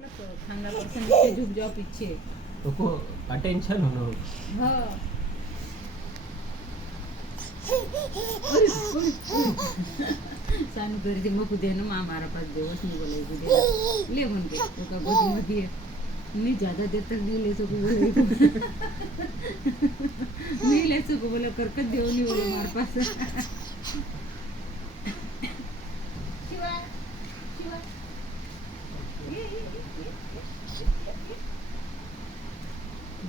खाना पर्सन के झुक जाओ पीछे उसको अटेंशन होना हो. हाँ सानू कर दे मको देना माँ हमारा पास देवस नहीं बोले ले बन के तो का गोद में दिए नहीं ज़्यादा देर तक नहीं ले सको बोले नहीं ले सको बोले करकत देव नहीं बोले हमारे पास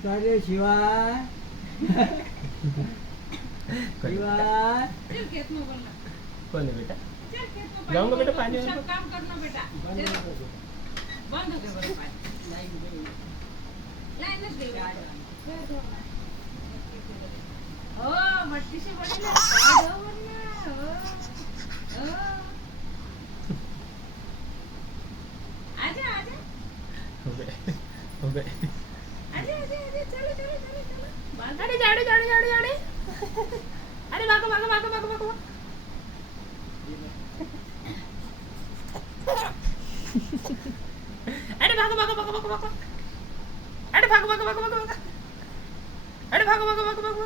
अरे शिवाय शिवाय चल खेत में बोलना कौन है बेटा? चल खेत में जाऊंगा बेटा पानी सब वाला. काम करना बेटा चल, बंद हो गया बोले पानी लाइन नहीं दे ओ मट्टी से बड़ी ना दो वरना ओ आजा आजा हो गए हो गए. आजा आजा आजा चलो चलो चलो चलो अरे जाड़े जाड़े जाड़े जाड़े. अरे भागो भागो भागो भागो भागो. अरे भागो भागो भागो भागो भागो. अरे भागो भागो भागो भागो. अरे भागो भागो भागो भागो.